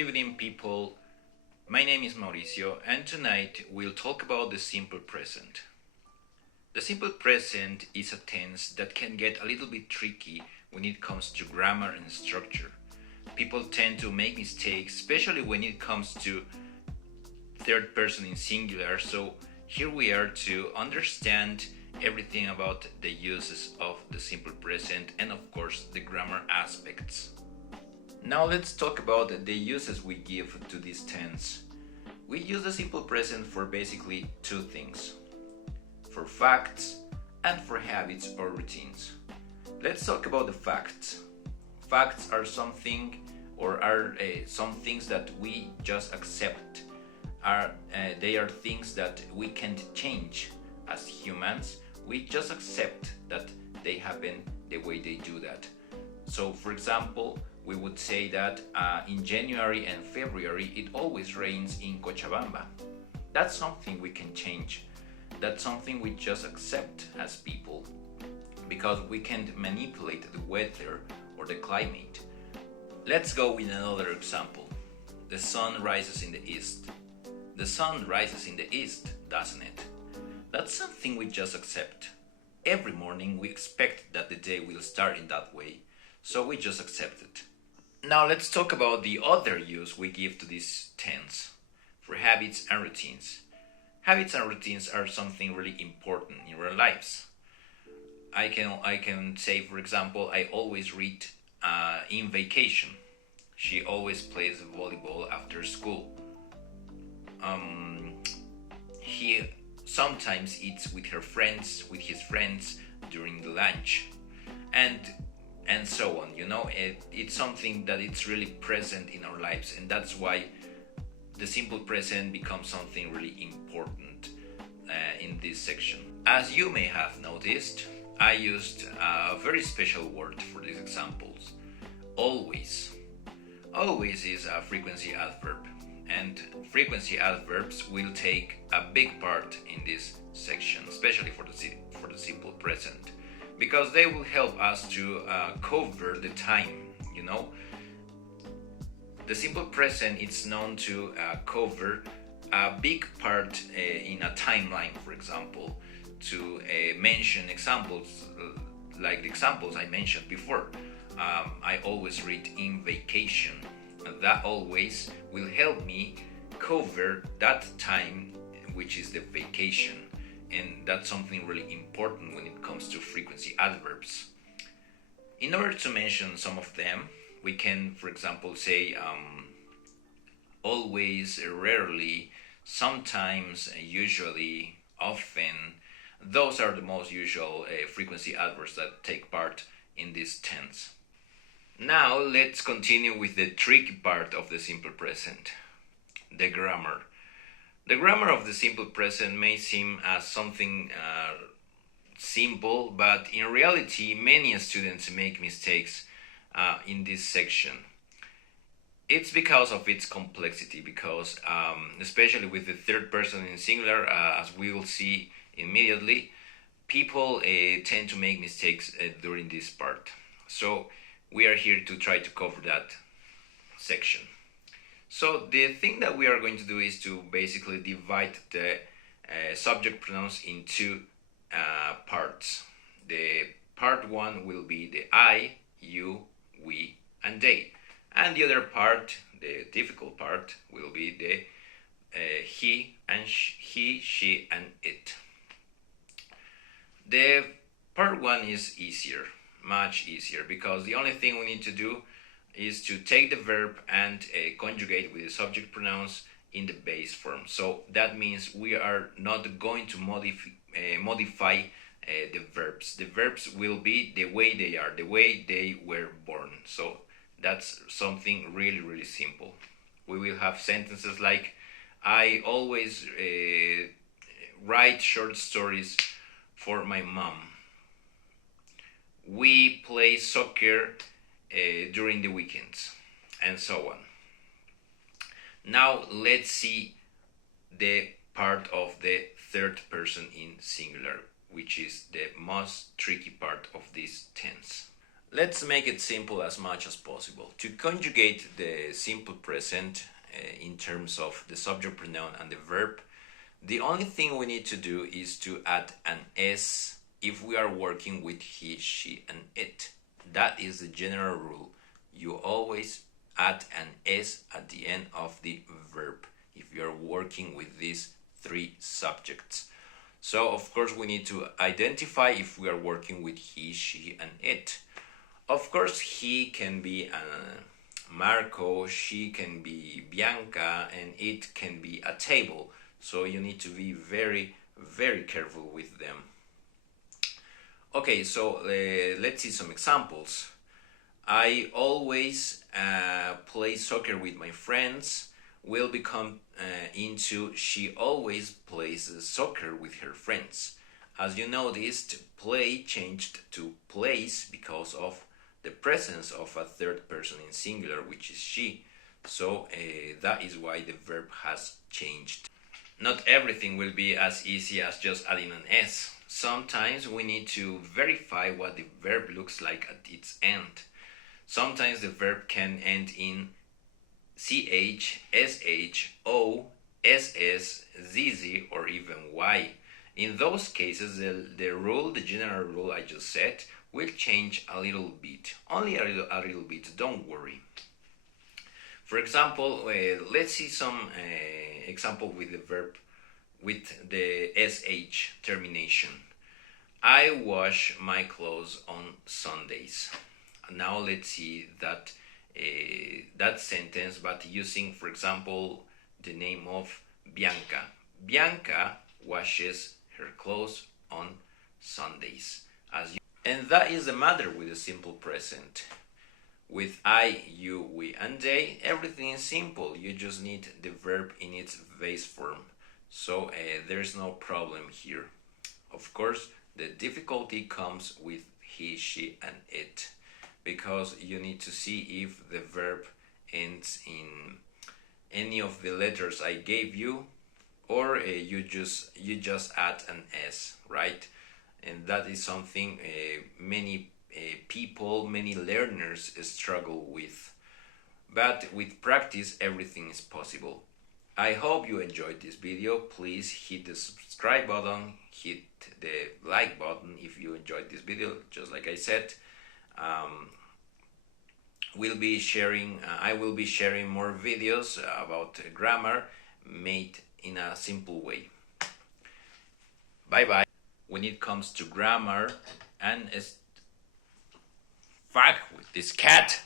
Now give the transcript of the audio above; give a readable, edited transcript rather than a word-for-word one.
Good evening, people. My name is Mauricio, and tonight we'll talk about the simple present. The simple present is a tense that can get a little bit tricky when it comes to grammar and structure. People tend to make mistakes, especially when it comes to third person in singular, so here we are to understand everything about the uses of the simple present and, of course, the grammar aspects. Now let's talk about the uses we give to this tense. We use the simple present for basically two things: for facts and for habits or routines. Let's talk about the facts. Facts are something or are some things that we just accept. They are things that we can't change as humans. We just accept that they happen the way they do that. So, for example, we would say that in January and February it always rains in Cochabamba. That's something we can change. That's something we just accept as people because we can't manipulate the weather or the climate. Let's go with another example. The sun rises in the east. The sun rises in the east, doesn't it? That's something we just accept. Every morning we expect that the day will start in that way, so we just accept it. Now let's talk about the other use we give to this tense for habits and routines. Habits and routines are something really important in our lives. I can say, for example, I always read in vacation. She always plays volleyball after school. He sometimes eats with with his friends during the lunch, and so on. It's something that it's really present in our lives, and that's why the simple present becomes something really important in this section. As you may have noticed, I used a very special word for these examples: always. Always is a frequency adverb, and frequency adverbs will take a big part in this section, especially for the simple present, because they will help us to cover the time. The simple present is known to cover a big part in a timeline, for example, to mention examples like the examples I mentioned before. I always read in vacation. That always will help me cover that time, which is the vacation, and that's something really important when it comes to frequency adverbs. In order to mention some of them, we can, for example, say always, rarely, sometimes, usually, often. Those are the most usual frequency adverbs that take part in this tense. Now let's continue with the tricky part of the simple present: the grammar. The grammar of the simple present may seem as something simple, but in reality many students make mistakes in this section. It's because of its complexity, because especially with the third person in singular, as we will see immediately, people tend to make mistakes during this part. So we are here to try to cover that section. So the thing that we are going to do is to basically divide the subject pronouns into parts. The part one will be the I, you, we, and they. And the other part, the difficult part, will be the he and he, she, and it. The part one is easier, much easier, because the only thing we need to do is to take the verb and conjugate with the subject pronouns in the base form. So that means we are not going to modify the verbs. The verbs will be the way they are, the way they were born. So that's something really, really simple. We will have sentences like, I always write short stories for my mom. We play soccer during the weekends, and so on. Now let's see the part of the third person in singular, which is the most tricky part of this tense. Let's make it simple as much as possible. To conjugate the simple present in terms of the subject pronoun and the verb, the only thing we need to do is to add an s if we are working with he, she, and it. That is the general rule. You always add an s at the end of the verb if you are working with these three subjects. So, of course, we need to identify if we are working with he, she, and it. Of course, he can be Marco, she can be Bianca, and it can be a table. So you need to be very, very careful with them. Okay, so let's see some examples. I always play soccer with my friends. Will become into she always plays soccer with her friends. As you noticed, play changed to plays because of the presence of a third person in singular, which is she. So that is why the verb has changed. Not everything will be as easy as just adding an s. Sometimes we need to verify what the verb looks like at its end. Sometimes the verb can end in ch, sh, o, ss, zz, or even y. In those cases, the general rule I just said, will change a little bit. Only a little bit, don't worry. For example, let's see some example with the verb with the sh termination. I wash my clothes on Sundays. Now let's see that sentence, but using, for example, the name of Bianca. Bianca washes her clothes on Sundays. And that is the matter with the simple present. With I, you, we, and they, everything is simple. You just need the verb in its base form. So there's no problem here. Of course, the difficulty comes with he, she, and it, because you need to see if the verb ends in any of the letters I gave you, or you just add an s, right? And that is something many people, many learners struggle with. But with practice, everything is possible. I hope you enjoyed this video. Please hit the subscribe button, hit the like button if you enjoyed this video. Just like I said, I will be sharing more videos about grammar made in a simple way. Bye bye. When it comes to grammar and fuck with this cat.